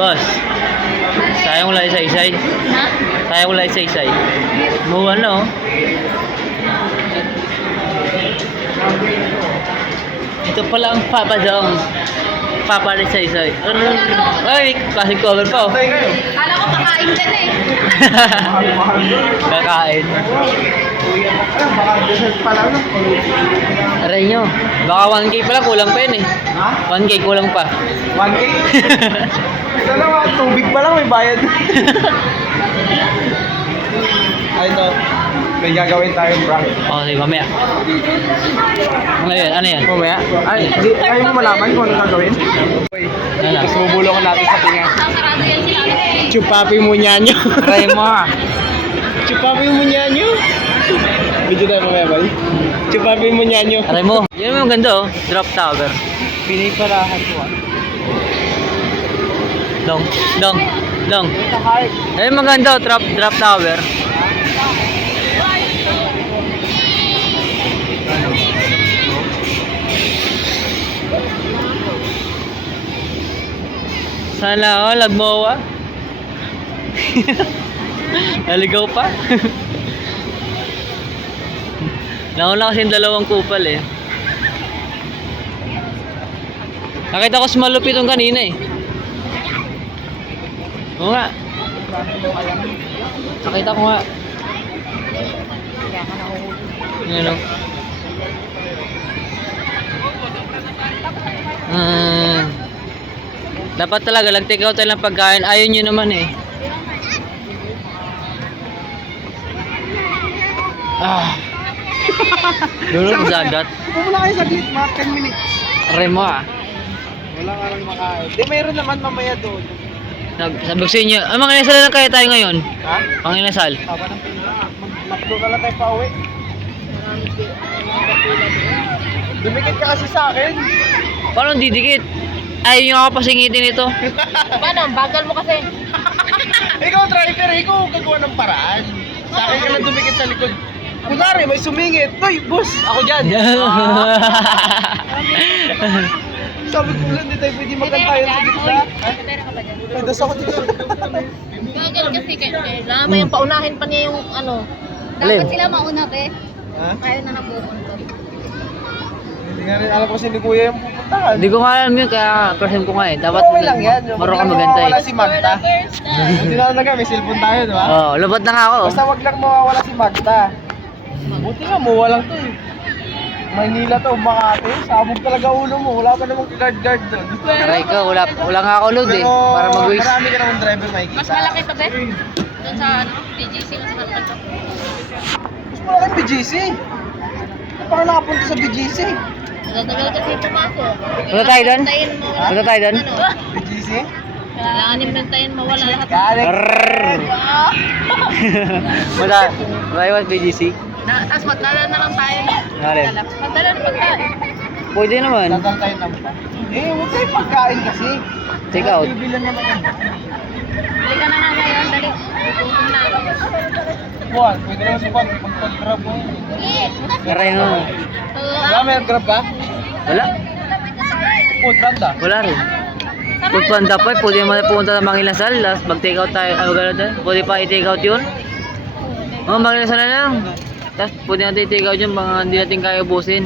Boss, sayang wala isa-isay. Ha? Sayang wala isa-isay. Muwan na oh. Ito pala ang Papa Dong. Papa rin isa-isay. Ay, kasi cover pa oh. Kala ko kakain ka na eh. Kakain. Baka dessert pala na. Aray nyo. Baka 1K pala, kulang pa yun eh. Ha? 1K kulang pa. 1K? Ito lang, tubig pa lang may bayad. Ay, ito. May gagawin tayong prank. O, sige, mamaya. Ano yun? Ano yan? Mamaya? Ay, ayaw mo malaman kung ano gagawin? Ano lang? Sumubulong natin sa tinga. Sarado yan sila. Chupapi mo nyanyo. Aray mo ha. Chupapi mo nyanyo. Video tayo mamaya ba? Chupapi mo nyanyo. Aray mo. Yun yung ganda oh. Drop tower. Piniparahan ko ah. Dong. Dong. Dong. Ito hard. Ayun maganda oh. Drop tower. Sana all nagmowa. Naligaw pa. Nauna kasi yung dalawang kupal eh. Nakita ko mas malupit yung kanina eh. Oo nga. Nakita ko nga. Ano? Dapat talaga lag-take out tayo ng pagkain. Ayaw nyo naman eh. Dulog zagat. Pumula kayo saglit, mga 10 minutes. Aray mo ah. Wala nga lang makain. Di, mayroon naman mamaya doon. Sabi ko sa inyo, mga inasal na kaya tayo ngayon? Ha? Mga inasal. Tama ng pila. Mag-makdo na lang tayo pa uwi. Dumikit ka kasi sa akin. Paano didikit? Ayaw nyo ako pasingitin ito. Paano? Ang bagal mo kasi. Ikaw driver, ikaw gagawa ng paraan. Sa akin ka lang dumikit sa likod. Kunwari, may sumingit. Uy, boss, ako dyan. Sabi ko lang, di tayo pwede magkantayan sa gitna. Pera ka ba dyan? Ay, das ako dito. Gagal kasi kailangan mo yung paunahin pa niya yung ano. Alin? Dapat sila mauna pe. Ha? Ayaw na napupunto. Hindi nga rin alam ko si ni Kuya yung pupuntahan. Hindi ko nga alam yun, kaya person ko nga eh. Dapat Okay lang yan. marunong ka magantay. Wala si Magda. Hindi na talaga, may cellphone tayo, di ba? Oo, lubot na nga ako. Basta wag lang mawawala si Magda. Buti nga, mawa lang to eh. Maynila to, Makati. Sabog talaga ulo mo. Wala pa namang guard doon. Aray ko, wala nga ako load eh. Para mag-waste. Marami ka namang driver makikita. Mas malaki pa be? Doon sa ano, BGC mas malaki pa. Mas malaking BGC. Paano nakapunta sa BGC? Nagatagal kasi pumasok. Punta tayo doon? Bantayin mo, wala. Punta tayo doon? Ano? BGC? Kailangan yung bantayin mo, wala lahat. Galing. Arrrrr. Wala. Wala BGC. Tapos magdala na lang tayo. Alin? Magdala na pagkain. Pwede naman. Dadal tayo ng huwag tayo pagkain kasi. Take out. Bibilan naman yan. Halika na nga ngayon, dali. Gutom na ako. Buwan, pwede naman si Juan mag-grab mo. Aray mo. Wala, may grab ka? Wala. Food banda. Wala rin. Pagpanda pa, pwede naman pumunta ng Mangilasal. Tapos mag-take out tayo. Ano gano'n doon? Pwede pa i-take out yun? Mga Mangilasal na lang. Tapos pwede natin i-take out yun. Mga hindi natin kaya ubusin.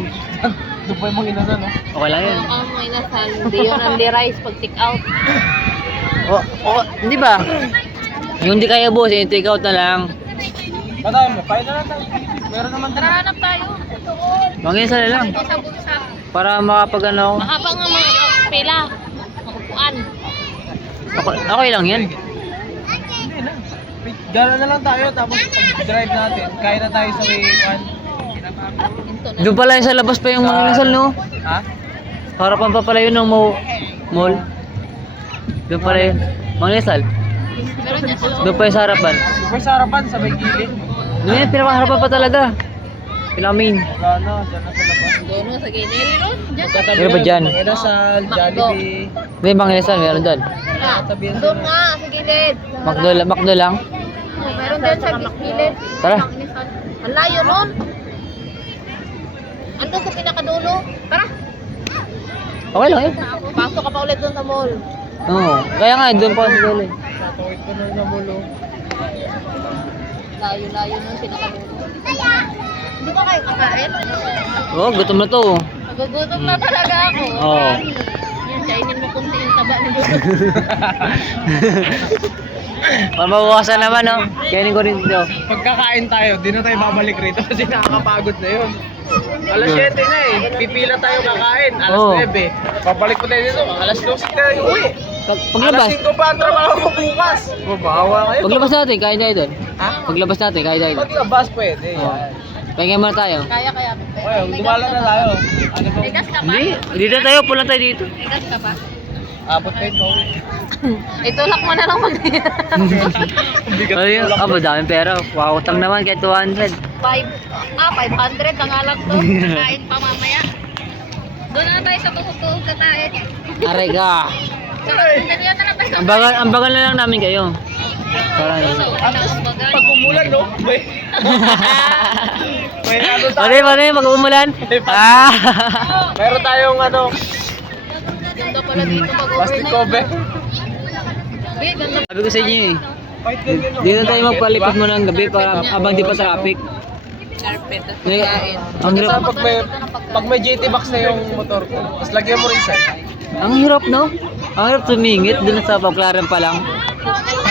Doon pa yung mga inasal, no? Okay lang yun. Oo, may nasal. Hindi yun ang rice pag take out. Hindi ba? Yung hindi kaya ubusin, take out na lang. Patay mo, kain na lang tayo. Meron naman Tara, hanap tayo. Mangilasal na lang. Ito sa bulsa. Para makapag ano. Mahaba nga mga pila. Makukuan. Okay lang yan. Hindi na. Gala na lang tayo, tapos pag-drive natin, kain na tayo sa way 1. Doon pala yung sa labas pa yung Mangilasal, no? Ha? Harapan pa pala yun ng mall. Doon pala yun. Mangilasal. Meron dyan sa loob. Doon pa yung sa harapan. Doon pa sa harapan, sa may gilid. Doon yan, pinakaharapan pa talaga. Pinamain. Wala na, dyan na sa labas. Doon sa gilid. Diyan. Katabi Meron ba dyan? Mga inasal, Jollibee. May Mangilasal, meron doon. Doon nga, sa gilid. Makdo lang. Oh, meron dyan sa gilid. Tara. Ang layo nun. Andun sa pinakadulo. Tara. Okay lang yun. Pasok ka pa ulit doon sa mall. Oo. Kaya nga, doon pa ako sa dulo eh. Tatawid ko na namulo. Layo-layo nung pinakadulo. Hindi ba kayo kakain? Oo, gutom na to. Nagugutom na talaga ako. Oo. Yan, kainin mo kunti yung taba ni Buto. Mabawasan naman, no? Kainin ko rin dito. Pagkakain tayo, di na tayo babalik rito kasi nakakapagod na yun. Alas 7 na eh. Pipila tayo kakain. Alas Oo. 9. Babalik ko tayo dito. Alas 12 na yung uwi. Paglabas, Alas 5 pa ang trabaho ko bukas. Mabawa kayo. paglabas natin, kain tayo doon. Ha? Paglabas natin, kain tayo doon. Paglabas pwede. Oo. Yan. Pahinga muna tayo. Kaya. Okay, dumala na tayo. Ano ba? Bigas ka pa? Hindi, dito tayo, pulang tayo dito. Bigas ka pa? Abot kayo pa uwi. Itulak mo na lang mag Bigat Ayun, ba daming pera. Wakutang naman kahit 200. 500 ang alak to. Kain pa mamaya. Doon na tayo sa tuhog-tuhog na tayo. Aray ka. Ganyan na lang tayo. Ambagan na lang namin kayo. Parang Pag umulan, no? May ano tayo. Pare, mag-umulan. Ah! Meron tayong ano, Ganda pala dito pag-overnight. plastic cover. Uy, ganda. Sabi ko sa inyo eh. Fight din yun, no? Dito tayo magpalipad mo ng gabi para habang di pa traffic. Carpet. Ang hirap. Pag may GT box na yung motor ko, tapos lagyan mo rin siya. Ang hirap, no? Ang hirap tumingit dun sa pagklaran pa lang.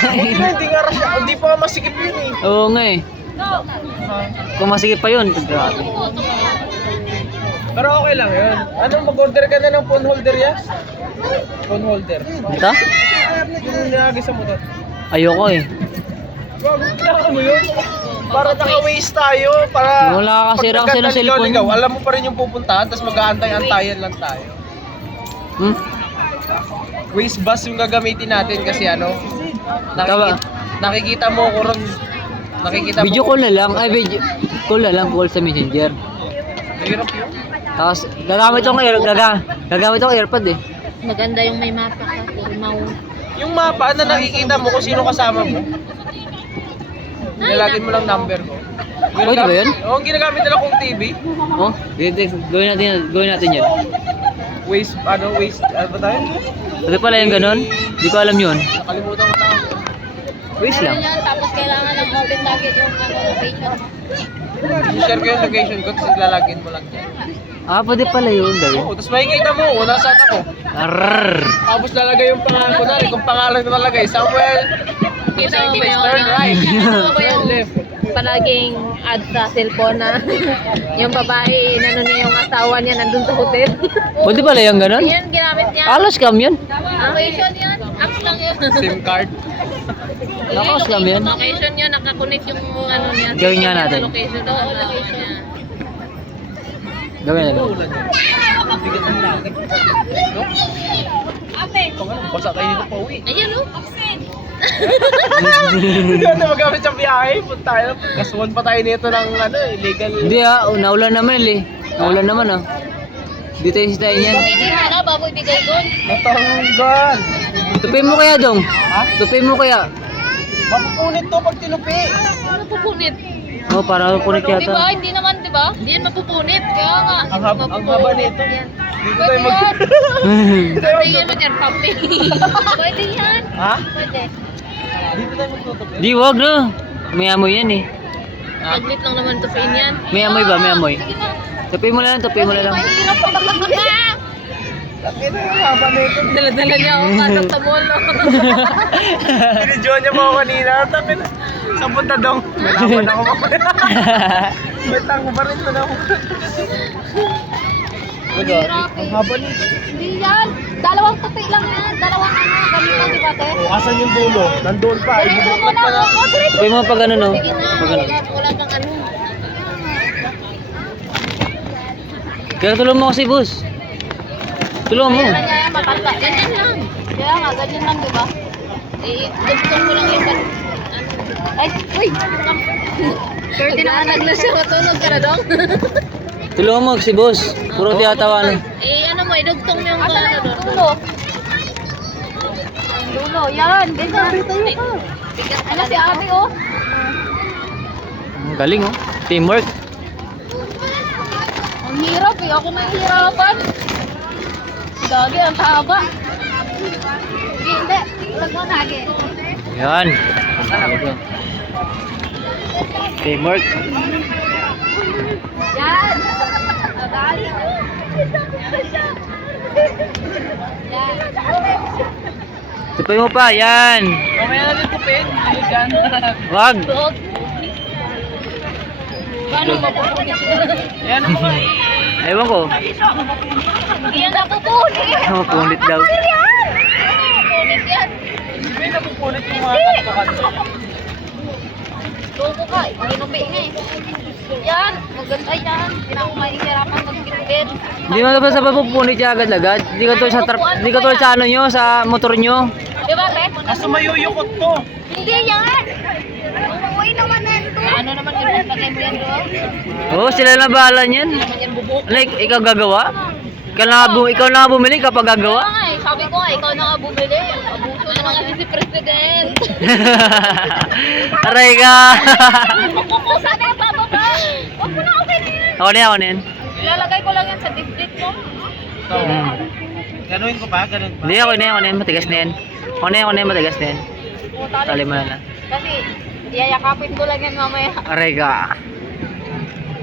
Hindi nga siya, hindi pa masikip yun eh. Oo nga eh. Kung masigit pa yun, grabe. Pero okay lang yun. Ano, mag-order ka na ng phone holder yan? Phone holder. Ito? Yung nilagay sa motor. Ayoko eh. Wag mo yun. Para naka-waste tayo. Para Wala kasi pag kasi ng cellphone. nagkakaligaw, alam mo pa rin yung pupuntahan, tapos mag-aantay-antayan lang tayo. Hmm? Waste bus yung gagamitin natin kasi ano, Tawa. nakikita mo ko ron. Nakikita Video mo. call na lang. Ay, video call na lang. Call sa messenger. Hirap yun. Tapos, gagamit ako airpod eh. Maganda yung may mapa ka. Kurmaw. Yung mapa na nakikita mo kung sino kasama mo. Nilalagin mo lang number ko. Pwede ba yun? Oo, ang ginagamit nila kong TV. Oh, gawin natin yun. Waste, ano ba tayo? Pwede pala yung ganun. Di ko alam yun. Nakalimutan ko tawag. Waste lang. Yan, tapos kailangan nag-open lagi yung location. I-share ko yung location ko, tapos lalagin mo lang dyan. Ah, pwede pala yun. Gawin. Oo, tapos makikita mo kung nasaan ako. Arrrr. Tapos lalagay yung pangalan ko na, kung pangalan ko nalagay, Samuel. Kita mo ba yun? Turn right. Ano ba Turn yung left. palaging ad sa cellphone na yung babae, inano niya yung asawa niya nandun sa hotel. Pwede pala yung ganun? Yan, ginamit niya. Alas cam yun. Location yan. Apps lang yun. SIM card. Naka-scam yan. Location niya, nakakonect yung ano niya. Gawin nga natin. Location daw. Location niya. Gawin na lang. Bigat ng langit. No? Basa tayo dito pa uwi. Ayan o. Hindi na magamit sa biyahe. Punta tayo. Kasuhan pa tayo nito ng ano, illegal. Hindi ah, naulan naman eh. Naulan naman ah. Dito yung tayo niyan. Hindi na bago ibigay doon. Natanggal. Tupin mo kaya dong. Ha? Tupin mo kaya. Mapupunit to pag tinupi. Ano pupunit? Oh, para punit Di ba? yata. Hindi naman, di ba? Hindi yan mapupunit. Kaya nga. Ang haba nito. Yan. Dito tayo mag... Pwede yan mag-yan, papi. Pwede yan. Ha? Pwede. Dito tayo magtutupi. Di, wag na. May amoy yan eh. Maglit lang naman tupin yan. May amoy ba? May amoy. Sige na. Tupin mo na lang, tupin mo na lang. Laki na yung haba nito. Dala-dala niya ako kasap sa mall. no? Binidyoan niya mo ako kanina. Tapin na. Sa punta dong. May laban ako mamaya. May tango pa rin na ako. Hirap Ang eh. haba nito. Hindi yan. Dalawang tupi lang yan. Dalawang ano. Ganito, di ba, te? O, asan yung dulo? Nandun pa. Diretso mo Ibubuklat na. pa na. Diretso. Tupin mo pag ano no. Sige na. Pag ano. Wala kang ano. Kaya tulong mo kasi boss. Tulong mo. Kaya niya yung matanda. Ganyan lang. Kaya nga, ganyan lang, di ba? Eh, gusto ko lang yung ano. Ay, uy! Sure, tinaanag na siya. Matunog ka na dong. Tulong mo si boss. Puro tiyatawa na. Eh, ano mo, idugtong mo yung ano doon. Dulo. Dulo, yan. Ganyan. Ano si ate, oh? Ang galing oh. Teamwork. Ang hirap eh. Ako nahihirapan. Gagi, ang taba. Hindi. Huwag mo nage. Yan. Teamwork. Yan. Agali. Yan. Tupay mo pa, yan. Mamaya natin tupin. Ayun. Wag. Tuog. Paano mapupunit? Ayan ang mga. Ewan ko. Hindi yan napupunit. Mapunit daw. Napupunit yan. Hindi napupunit yung mga kanto-kanto. Tugo ka. Ginupi nga eh. Yan. Maganda yan. Hindi na ako mahihirapan mag-kitbit. Hindi mo ba sa papupunit niya agad-agad? Hindi ka tulad sa hindi ka tulad sa ano nyo, sa motor nyo. Di ba, Re? Kaso mayuyukot to. Hindi yan. Umuwi naman na ito. Ano naman yung pagkakay mo yan doon? Oo, sila na bahala niyan. Yan bubuk. Like, ikaw gagawa? Ikaw na bumili kapag Kaya gagawa? nga eh. Sabi ko nga, ikaw na nga bumili. Abuso naman kasi si President. Aray ka! Kukusa na yung bababa. Huwag mo na okay na yan. Ako na yan, ako na yan. Ilalagay ko lang yan sa dip-dip mo. So, ganuin ko pa, ganuin pa. Hindi, ako na yan, ako na yan, matigas na yan. Ako na yan, matigas na yan. Tali mo na lang. Kasi, yayakapin ko lang yan mamaya. Aray ka.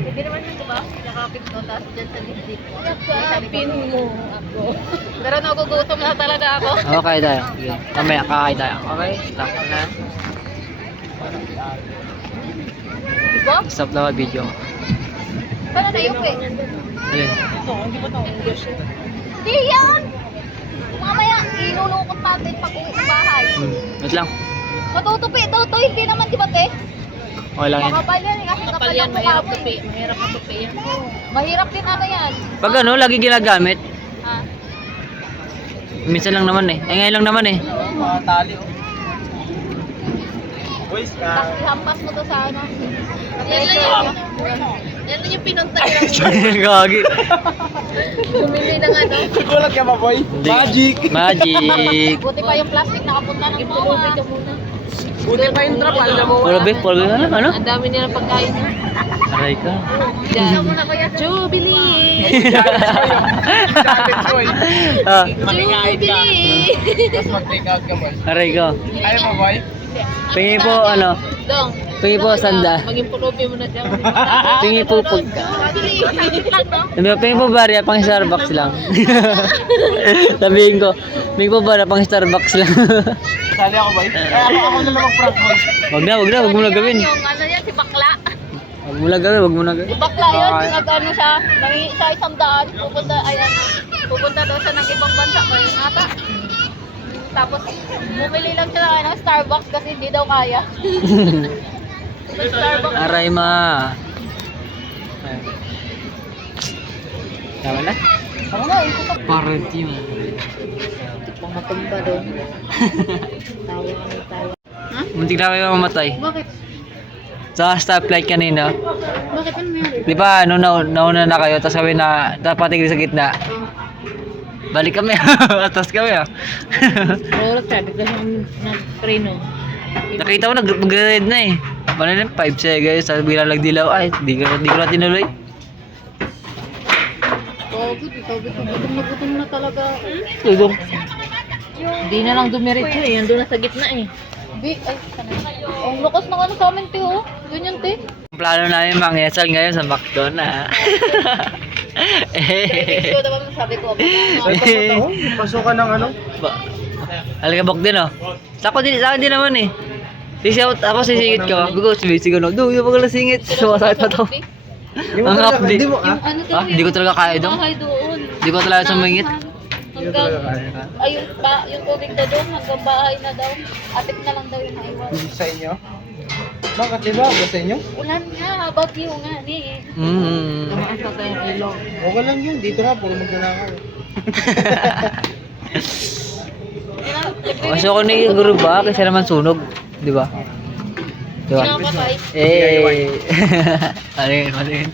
Hindi naman yun, diba? Yakapin ko, tapos dyan sa dip-dip mo. Yakapin mo ako. Pero nagugutom na talaga ako. Okay tayo. Sige. Mamaya, kakain tayo. Okay? Stop na. Diba? Stop na video. Paano tayo po eh? Ayun. Ito, hindi ba ito? Hindi yan! Mamaya, ilulukot natin pag uwi sa bahay. Wait lang. Matutupi daw to, hindi naman di ba te? Okay lang yan. Makapal yan, kasi kapal yan, mahirap tupi. Mahirap matupi yan. Mahirap din ano yan. Pag ano, lagi ginagamit. Ah, Minsan lang naman eh. Ngayon lang naman eh. Mga tali, oh. Boys, tapos ihampas mo to sa ano. Yan lang yung, yan lang yung pinunta Gagi. Bumili ng ano. Gulat ka ba, boy? Hindi. Magic! Magic. Buti pa yung plastic nakapunta ng mama. Buti pa yung trap, alam mo. Polo ano? Ano? Ang dami nilang pagkain. Aray ka. Diyan mo na kaya, Jubilee! Challenge, boy. Ah, Maningahit ka. Jubilee! Tapos mag-take out ka, boy. aray ka. Ayaw mo, boy? Pingi po ano? Dong. Pingi po sanda. Maging punubi mo na dyan. Pingi po pagka. Jubilee! lang, no? Ano, pingi po barya, pang Starbucks lang. Sabihin ko, pingi po barya, pang Starbucks lang. Sali ako, boy. Ako na lang mag-prank, boy. Wag mo na gawin. Yung ano yan, si Bakla. Wag mo na gawin, wag mo na Si gawin. Bakla yun, nag-ano siya, nangi sa 100, pupunta daw siya ng ibang bansa, may ata. Tapos, bumili lang siya ng Starbucks kasi hindi daw kaya. May Starbucks. Aray ma. Ayun. Tama na? Ako na, ikot ako. Parenti mo. Mga tumba doon. Tawa kami, tawa. Ha? Muntik na kayo mamatay. Bakit? Sa stoplight kanina. Bakit ano meron? Di ba, nauna na kayo, tapos kami na, tapatigil sa gitna. Balik kami, atas kami ah. Oo, sabi ko nag-preno. Nakita ko, nag-red na eh. Ano na, 5 seconds, sabi bigla nagdilaw, ay, di ko na tinuloy. Gutom na talaga. Tugong. Hindi na lang dumiretso eh, yan doon na sa gitna eh. Ay, ang lakas ng ano sa amin, te, oh. Ganyan, te. Ang plano namin mangyasal ngayon sa McDo na. Ikaw naman sabi ko. Pasukan ng ano? Alikabok din oh. Sa akin din naman eh. Ako sisingit ka. Bigo, sumisigaw na. Duh, yung mga singit. Sumasakit pa to. Ang update. Hindi mo, ah? Ano to? Ah, hindi ko talaga kaya doon. Bahay doon. Hindi ko talaga sumingit. Hanggang, ay yung tubig na doon, hanggang bahay na daw. Atip na lang daw yung naiwan. Sa inyo? Bakit, di ba? Ba sa inyo? Ulan nga, bagyo nga, ni. Tumaas na tayong ilong. Okay lang yun. Dito nga, puro magnanakaw. Kasi ako ni guru ba? Kasi naman sunog. Di ba? Di ba? Pinapatay. Ano yun?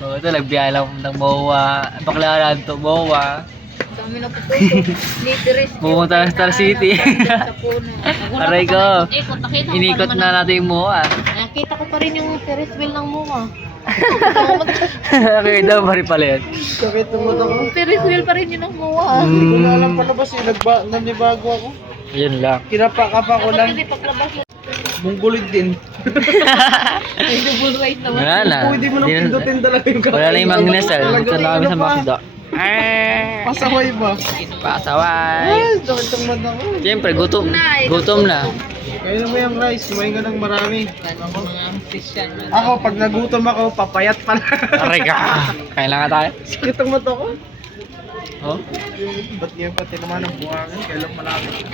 Oo, ito, nagbiyahe lang ng MOA. Paklaran to, MOA. Dami na po ito. Need Pumunta ng Star City. Aray ko. Inikot na natin yung MOA. Nakita ko pa rin yung Ferris wheel ng MOA. Okay daw, pari pala yan. Sakit ng mata ko. Ferris wheel pa rin yun ang muha. Hindi ko na alam palabas eh. Nanibago ako. Yun lang. Kinapakapa ko Dapat lang. hindi paglabas mo. Munggulit din. Double ride naman. Wala na. Pwede mo nang Di na- pindutin talaga yung Wala na yung manginasal. Dito na kami sa McDo. Pasaway ba? Pasaway. Ay, sakit ng mata ko. Siyempre, gutom. Gutom na. Kaya mo yung rice, kumain ka ng marami. Ako, pag nagutom ako, papayat pala. Aray ka. Kailangan tayo. Sakit ang mata ko. Oh. Ba't ngayon pati naman ang buhangin? Kailang malapit.